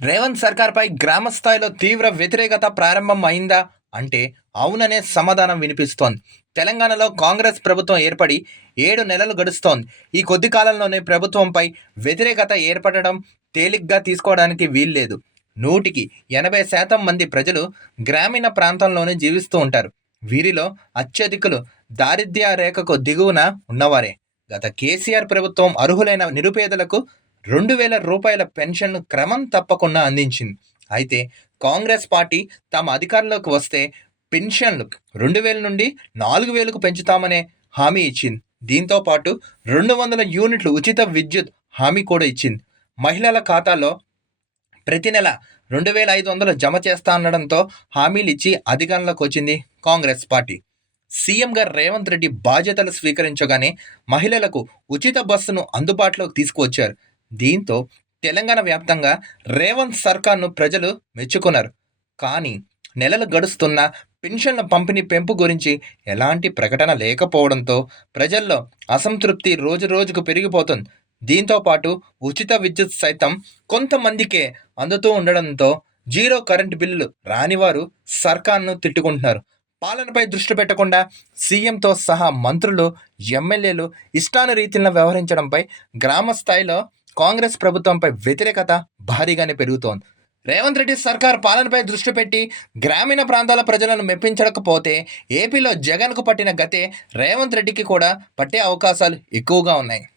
రేవంత్ సర్కార్పై గ్రామ స్థాయిలో తీవ్ర వ్యతిరేకత ప్రారంభం అయిందా అంటే అవుననే సమాధానం వినిపిస్తోంది. తెలంగాణలో కాంగ్రెస్ ప్రభుత్వం ఏర్పడి ఏడు నెలలు గడుస్తోంది. ఈ కొద్ది కాలంలోనే ప్రభుత్వంపై వ్యతిరేకత ఏర్పడడం తేలిగ్గా తీసుకోవడానికి వీల్లేదు. నూటికి ఎనభై శాతం మంది ప్రజలు గ్రామీణ ప్రాంతంలోనే జీవిస్తూ ఉంటారు. వీరిలో అత్యధికులు దారిద్ర్య రేఖకు దిగువన ఉన్నవారే. గత కేసీఆర్ ప్రభుత్వం అర్హులైన నిరుపేదలకు రెండు వేల రూపాయల పెన్షన్ను క్రమం తప్పకుండా అందించింది. అయితే కాంగ్రెస్ పార్టీ తమ అధికారంలోకి వస్తే పెన్షన్లు రెండు వేల నుండి నాలుగు వేలకు పెంచుతామనే హామీ ఇచ్చింది. దీంతో పాటు రెండు వందల యూనిట్లు ఉచిత విద్యుత్ హామీ కూడా ఇచ్చింది. మహిళల ఖాతాలో ప్రతి నెల రెండు వేల ఐదు వందలు జమ చేస్తా అనడంతో హామీలు ఇచ్చి అధికారంలోకి వచ్చింది కాంగ్రెస్ పార్టీ. సీఎంగా రేవంత్ రెడ్డి బాధ్యతలు స్వీకరించగానే మహిళలకు ఉచిత బస్సును అందుబాటులోకి తీసుకువచ్చారు. దీంతో తెలంగాణ వ్యాప్తంగా రేవంత్ సర్కార్ను ప్రజలు మెచ్చుకున్నారు. కానీ నెలలు గడుస్తున్న పెన్షన్ల పంపిణీ పెంపు గురించి ఎలాంటి ప్రకటన లేకపోవడంతో ప్రజల్లో అసంతృప్తి రోజు రోజుకు పెరిగిపోతుంది. దీంతో పాటు ఉచిత విద్యుత్ సైతం కొంతమందికే అందుతూ ఉండడంతో జీరో కరెంటు బిల్లులు రానివారు సర్కార్ను తిట్టుకుంటున్నారు. పాలనపై దృష్టి పెట్టకుండా సీఎంతో సహా మంత్రులు ఎమ్మెల్యేలు ఇష్టానురీతిలో వ్యవహరించడంపై గ్రామ స్థాయిలో కాంగ్రెస్ ప్రభుత్వంపై వ్యతిరేకత భారీగానే పెరుగుతోంది. రేవంత్ రెడ్డి సర్కార్ పాలనపై దృష్టి పెట్టి గ్రామీణ ప్రాంతాల ప్రజలను మెప్పించకపోతే ఏపీలో జగన్కు పట్టిన గతే రేవంత్ రెడ్డికి కూడా పట్టే అవకాశాలు ఎక్కువగా ఉన్నాయి.